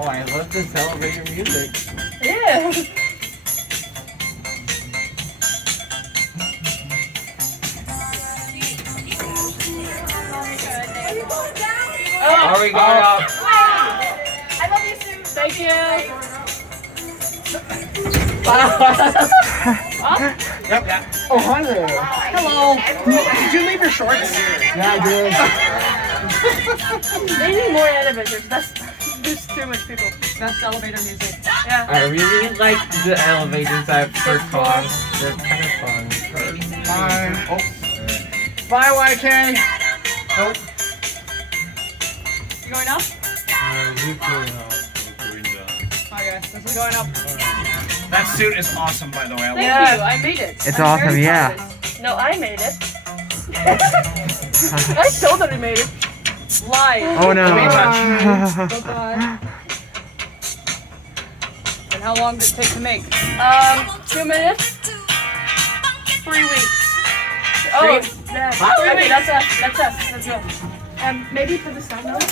Oh, I love this elevator music. Yeah. Oh, are we going up? I love you, Sue. Thank you. Yep, yeah. Oh, hi there. Hello. Did you leave your shorts? Yeah, I did. They need more elevators. There's too much people. That's elevator music. Yeah. I really like the elevators at First Con. They're kind of fun. Bye. Oh. Bye, YK. Nope. You going up? Okay, this is going up. That suit is awesome, by the way. Thank you. I made it. It's I'm awesome, very yeah. proud of it. No, I made it. I told them I made it. Live. Oh no. Bye-bye. And how long did it take to make? 2 minutes. 3 weeks. Oh, yeah. Huh? Okay, that's us. That's us. Let's go. Maybe for the side note.